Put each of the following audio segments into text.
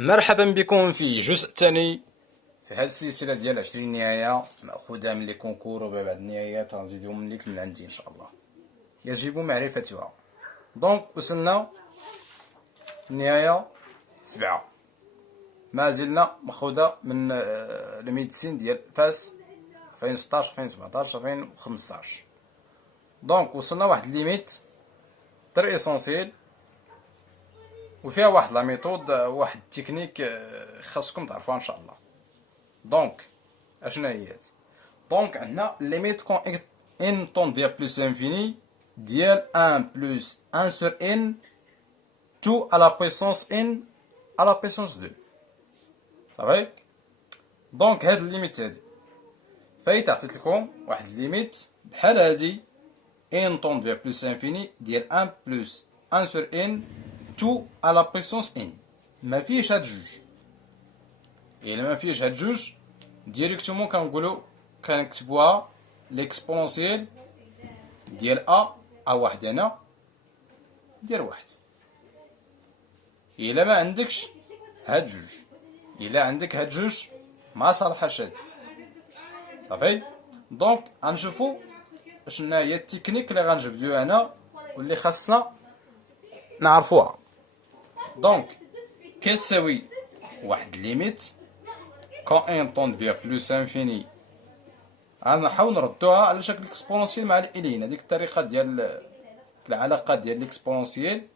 مرحبا بكم في جزء ثاني في هذه السلسلة ديال 20 نهاية مأخوذة من لي كونكور وبعد النهايات غنزيدهم ليك من عندي إن شاء الله. يجب معرفتها. دونك وصلنا النهاية 7، ما زلنا مأخوذة من الميديسين ديال فاس 2016 2017 2015. دونك وصلنا واحد ليميت تري اسونسيل وفيها واحد لا ميثود، واحد التكنيك خاصكم تعرفوها ان شاء الله. دونك اشنا هي هادي؟ دونك عندنا ليميت كون ان طون فيا بلس انفيني ديال 1 بلس 1 سور ان 2 على لا بويسونس ان على لا بويسونس 2 صافي. دونك هاد الليميت هادي فاي عطيت لكم واحد الليميت بحال هادي ان طون فيا بلس انفيني ديال 1 بلس 1 سور ان 2 على بويسونس ان، ما فيهش هاد جوج. الا ما فيهش هاد جوج ديريكتومون كنكتبوها ليكسبونونسيال ديال ا واحد هنا دير واحد. الا ما عندكش هاد جوج، الا عندك هاد جوج ما صالحاش هاد صافي. دونك غنشوفو شنو هي التكنيك اللي غنجبدوها هنا واللي خاصنا نعرفوها. دونك كتساوي واحد ليميت كون ان طون فيا بلوس انفيني، غنحاول نردوها على شكل اكسبونونسيال مع الالين. هذيك الطريقه ديال العلاقات ديال الاكسبونونسيال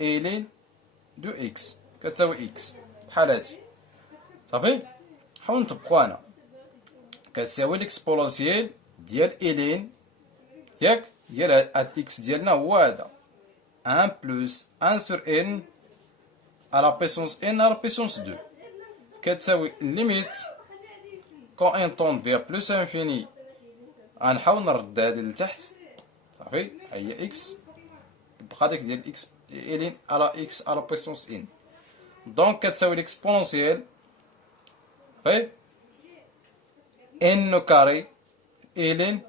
الين دو اكس كتساوي اكس بحال هادي صافي. نحاول نطبقو هنا كتساوي الاكسبونونسيال ديال الين ياك ديال هاد اكس ديالنا هو هذا 1 بلس 1 سور ان على بيسونس ان على بيسونس 2 كتساوي ليميت كون ان طون فيا بلوس انفيني. غنحاول نرد هادي لتحت صافي، هي اكس تبقى ديك ديال اكس الين على اكس على بيسونس ان. دونك كتساوي ليكسبونونسيال صافي ان كاري الين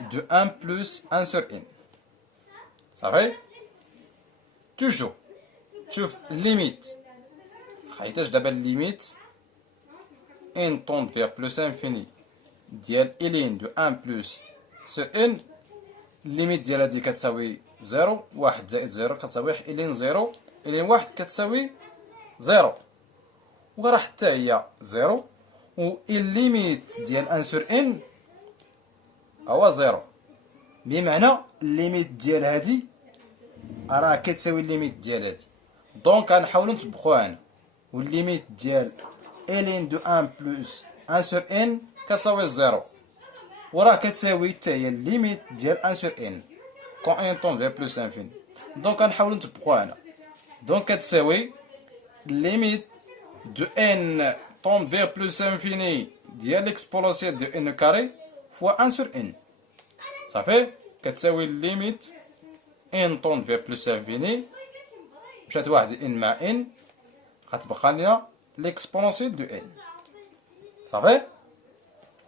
دو 1 بلس 1 سور ان صافي. توجور شوف الليميت، حيتاش دابا الليميت ان طون فيا بلوس انفيني ديال الين دو 1 بلس سور ان، الليميت ديال هادي كتساوي 0، 1 زائد 0 كتساوي الين 0، الين 1 كتساوي 0 وراه حتى هي 0، و الليميت ديال 1 سور ان هو 0، بمعنى الليميت ديال هادي راه كتساوي الليميت ديال هادي. دونك غنحاولو نطبقوها هنا، والليميت ديال الين دو 1 بلس 1 سور ان كتساوي 0 وراه كتساوي حتى هي الليميت ديال 1 سور ان كون ان طون فيا بلس انفيني. دونك غنحاولو نطبقوها هنا. دونك كتساوي ليميت دو ان طون فيا بلس انفيني ديال ليكسبونونسيال دو ان كاري فوا 1 سور ان صافي. كتساوي ليميت ان طون فيا بلس انفيني مشات واحد ان مع ان غتبقى لنا ليكسبونونسيال دو ان صافي.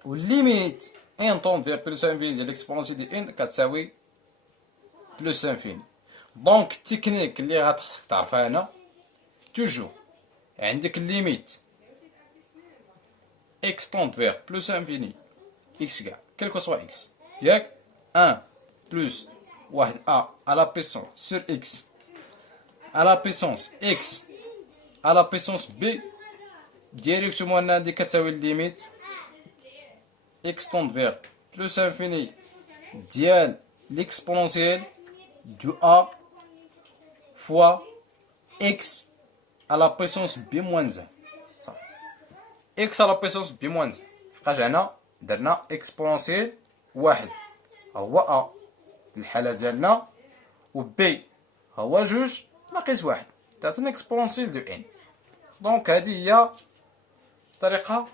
والليميت ان طون فيا بلس انفيني ديال ليكسبونونسيال دو ان كتساوي بلس انفيني. دونك التكنيك اللي غتخصك تعرفها هنا توجور عندك الليميت اكس طون فيغ بلس انفيني اكس كاع كيلكو سوا اكس ياك 1 بلس واحد ا على بيسونس سور اكس على بيسونس اكس على بيسونس بي ديريكتومون هادي كتساوي الليميت اكس طون فيغ بلس انفيني ديال ليكسبونونسيال دو ا فوا اكس على بيسونس بي موان 1 صافي. اكس على بيسونس بي موان 1 حقاش هنا درنا اكسبونونسيال واحد هو ا في الحالة ديالنا، و بي هو جوج ناقص واحد تعطينا اكسبونونسيال دو ان. دونك هادي هي الطريقة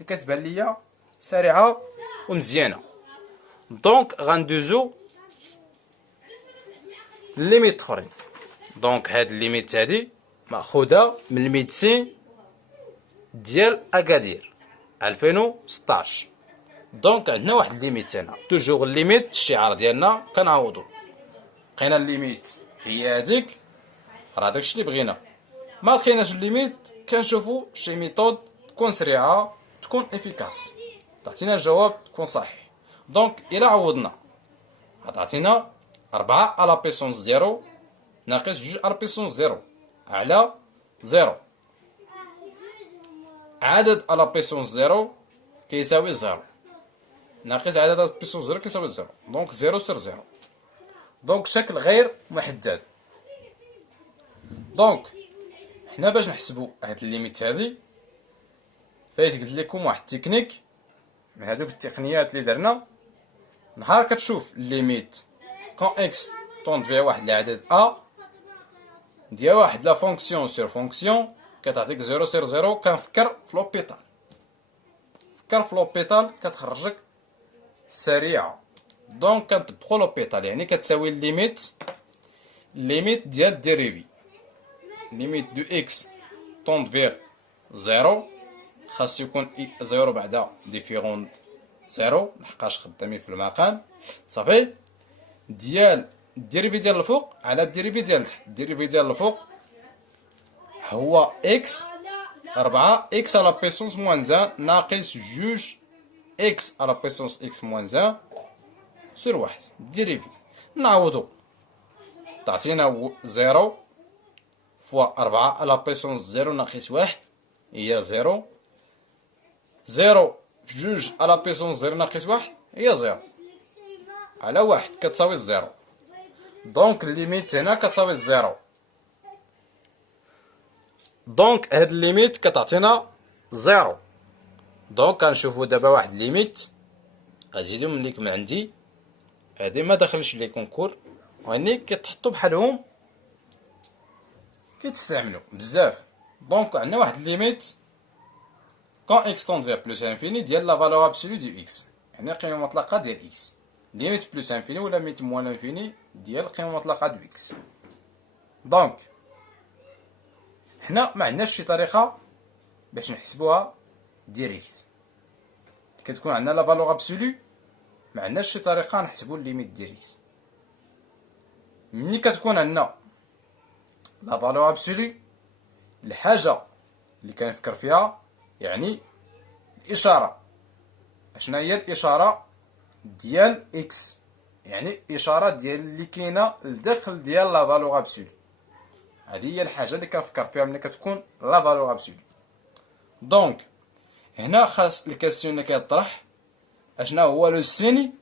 اللي كتبان ليا سريعة ومزيانة. دونك غندوزو ليميت اخرين. دونك هاد الليميت هادي ماخوذة من الميديسين ديال اكادير 2016. دونك عندنا واحد الليميت هنا توجور الليميت الشعار ديالنا كنعوضو لقينا الليميت هي هاديك راه داكشي اللي بغينا. ما لقيناش الليميت كنشوفو شي ميثود تكون سريعه تكون افيكاس تعطينا الجواب تكون صحيح. دونك الى عوضنا غتعطينا 4 على بيسونس 0 ناقص 2 على بيسونس 0 على 0. عدد على بيسونس 0 كيساوي 0 ناقص عدد على بيسونس 0 كيساوي 0. دونك 0 سور 0. دونك شكل غير محدد. دونك حنا باش نحسبو هاد الليميت هادي فايت قلت لكم واحد التكنيك من هادوك التقنيات اللي درنا. نهار كتشوف الليميت كون اكس طوند فيها واحد العدد ا ديال واحد لا فونكسيون سور فونكسيون كتعطيك 0 سور 0. كنفكر في لوبيتال، فكر في لوبيتال كتخرجك سريعه. دونك كنطبقو لوبيتال يعني كتساوي الليميت ديال ديريفي ليميت دو اكس طوند فيغ 0 خاص يكون 0 بعدا ديفيرون 0 لحقاش خدامين في المقام صافي ديال الديريفي ديال الفوق على الديريفي ديال التحت. الديريفي ديال الفوق هو اكس 4 اكس على بيسونس موان 1 ناقص 2 اكس على بيسونس اكس موان 1 سور 1. الديريفي نعوضو تعطينا 0 فوا 4 على بيسونس 0 ناقص 1 هي 0. 0 في 2 على بيسونس 0 ناقص 1 هي 0 على 1 كتساوي 0. دونك الليميت هنا كتساوي 0. دونك هاد الليميت كتعطينا 0. دونك كنشوفو دابا واحد الليميت غنزيدو من ليك من عندي هادي ما دخلش لي كونكور واني كيتحطو بحالهم كيتستعملو بزاف. دونك عندنا واحد الليميت كون اكس طوند فيغ بلوس انفيني ديال لا فالور ابسولو ديال اكس يعني القيمه المطلقه ديال اكس. ليميت بلوس انفيني ولا ليميت موان انفيني ديال القيمه المطلقه ديال اكس. دونك حنا ما عندناش شي طريقه باش نحسبوها ديريكت. كتكون عندنا لا فالور ابسولو ما عندناش شي طريقه نحسبو الليميت ديريكت. ملي كتكون عندنا لا فالور ابسولو الحاجه اللي كنفكر فيها يعني الاشاره. اشنا هي الاشاره ديال اكس يعني الاشاره ديال اللي كاينه لداخل ديال لا فالور ابسولو. هذه هي الحاجه اللي كنفكر فيها ملي كتكون لا فالور ابسولو. دونك هنا خاص الكاستيون اللي كيطرح اشنا هو لو سيني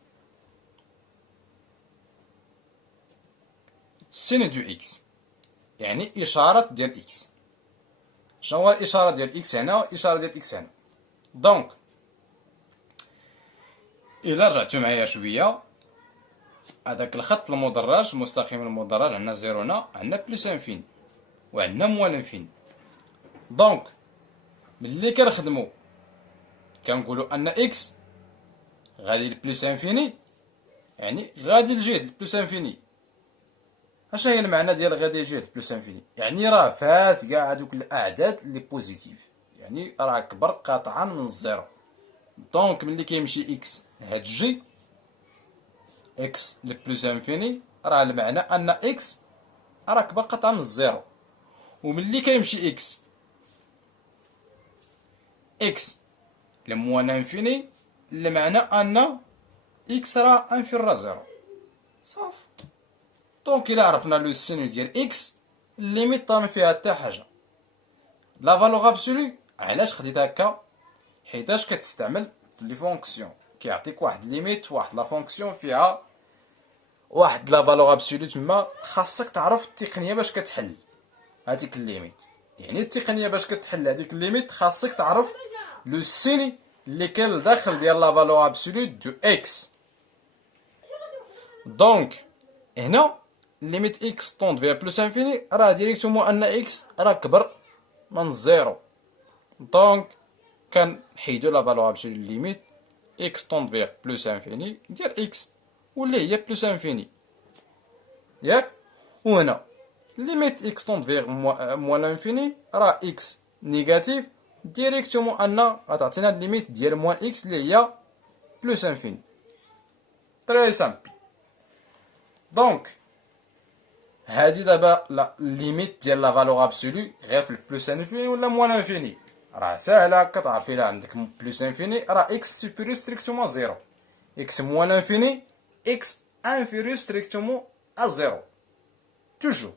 دو اكس يعني اشاره ديال اكس. شنو هو الاشاره ديال اكس هنا والاشاره ديال اكس هنا؟ دونك الا رجعتو معايا شويه هذاك الخط المدرج المستقيم المدرج عندنا زيرو هنا عندنا بلوس انفيني وعندنا موان انفيني. دونك ملي كنخدمو كنقولو ان اكس غادي لبلوس انفيني يعني غادي لجهه البلوس انفيني. اشنا هي المعنى ديال غادي لجهه البلوس انفيني؟ يعني راه فات كاع هادوك الاعداد اللي بوزيتيف يعني راه كبر قطعا من الزيرو. دونك ملي كيمشي اكس هاد جي اكس لبلوس انفيني راه المعنى ان اكس راه كبر قطعا من الزيرو. وملي كيمشي اكس لموان انفيني المعنى ان اكس راه انفيرا زيرو صافي. دونك الا عرفنا لو سينو ديال اكس الليميت طامي فيها حتى حاجه. لا فالور ابسولو علاش خديت هكا؟ حيتاش كتستعمل في لي فونكسيون كيعطيك واحد ليميت واحد لا فونكسيون فيها واحد لا فالور ابسولو تما خاصك تعرف التقنيه باش كتحل هذيك الليميت. يعني التقنيه باش كتحل هذيك الليميت خاصك تعرف لو سيني اللي كاين لداخل ديال لا فالور ابسولو دو اكس. دونك هنا ليميت اكس طوند فيها بلوس انفيني راه ديريكتومون ان اكس راه كبر من الزيرو. دونك كنحيدو لا فالور ابسولو ليميت اكس طوند فيغ بلوس انفيني ديال اكس واللي هي بلوس انفيني ياك. وهنا ليميت اكس طوند فيغ موان انفيني راه اكس نيجاتيف ديريكتومون ان غتعطينا الليميت ديال موان اكس اللي هي بلوس انفيني. تري سامبل. دونك هادي دابا لا ليميت ديال لا فالور ابسولو غير في البلوس انفيني ولا موان انفيني، راه ساهله كتعرفي. الا عندك بلوس انفيني راه اكس سوبيريور ستريكتومون زيرو، اكس موان انفيني اكس انفيريور ستريكتومون ا زيرو توجور.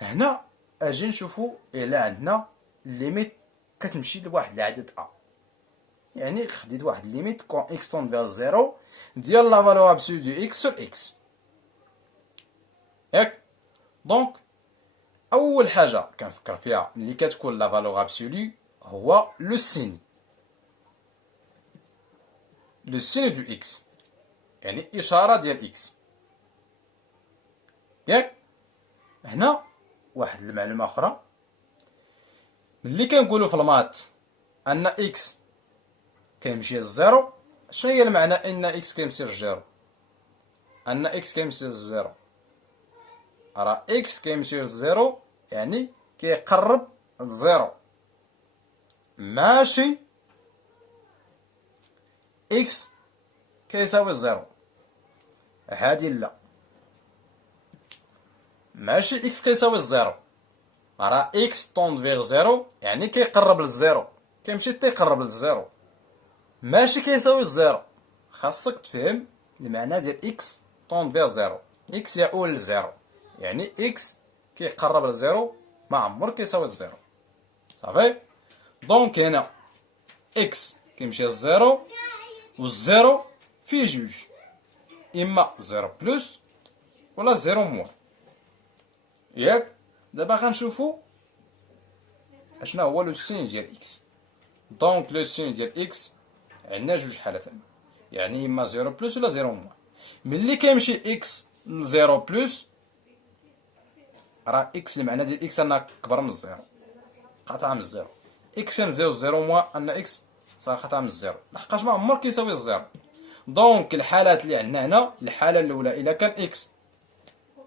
هنا اجي نشوفو الا عندنا ليميت كتمشي لواحد العدد ا، يعني خديت واحد ليميت كون اكس طون فيغ زيرو ديال لا فالور ابسولو دو اكس سور اكس، ياك؟ دونك اول حاجه كنفكر فيها ملي كتكون لا فالور ابسولو هو لو سين، لو سين دو اكس، يعني اشاره ديال اكس، ياك؟ هنا واحد المعلومه اخرى، ملي كنقولوا في المات ان اكس كيمشي للزيرو، شنو هي المعنى ان اكس كيمشي للزيرو؟ ان اكس كيمشي للزيرو، راه اكس كيمشي للزيرو يعني كيقرب للزيرو، ماشي اكس كيساوي الزيرو. هادي لا، ماشي اكس كيساوي الزيرو، راه اكس طوند فيغ زيرو يعني كيقرب للزيرو، كيمشي حتى يقرب للزيرو، ماشي كيساوي الزيرو. خاصك تفهم المعنى ديال اكس طوند فيغ زيرو، اكس يؤول للزيرو يعني اكس كيقرب للزيرو ما عمر كيساوي الزيرو، صافي. دونك هنا اكس كيمشي للزيرو، والزيرو فيه جوج، اما زيرو بلس ولا زيرو موان، ياك؟ دابا غنشوفو اشنا هو لو سين ديال اكس. دونك لو سين ديال اكس عندنا جوج حالات، يعني اما زيرو بلس ولا زيرو موان. ملي كيمشي اكس لزيرو بلس راه اكس المعنى ديال اكس انها كبر من الزيرو، قاطعه من الزيرو. اكس نزيرو زيرو موان ان اكس صار قاطعه من الزيرو، لحقاش ما عمر كيساوي الزيرو. دونك الحالات اللي عندنا هنا، الحاله الاولى الا كان اكس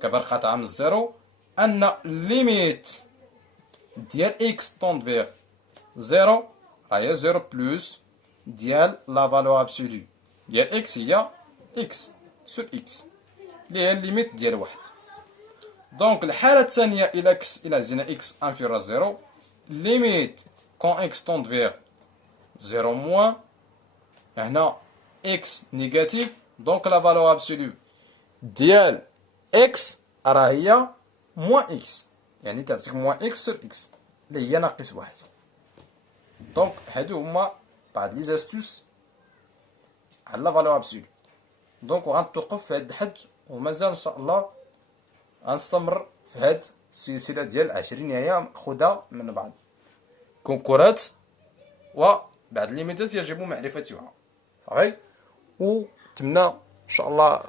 كبر قاطعه من الزيرو، ان ليميت ديال اكس طوند فيغ زيرو هي زيرو بلس ديال لا فالور ابسولو ديال اكس هي اكس سور اكس اللي هي الليميت ديال واحد. دونك الحالة الثانية إلا زينا اكس انفيرو زيرو، ليميت كون اكس طوند فيغ زيرو موان، هنا اكس نيجاتيف، دونك لا فالور ابسولو ديال اكس راه هي موان اكس، يعني تعطيك موان اكس سور اكس اللي هي ناقص واحد. دونك هادو هما بعض لي زاستوس على لا فالور ابسولو. دونك غنتوقف في هاد الحد، ومازال ان شاء الله غنستمر في هاد السلسله ديال 20 ايام خدها من بعض كونكورات وبعض ليميتات يجب معرفتها، صافي. ونتمنى ان شاء الله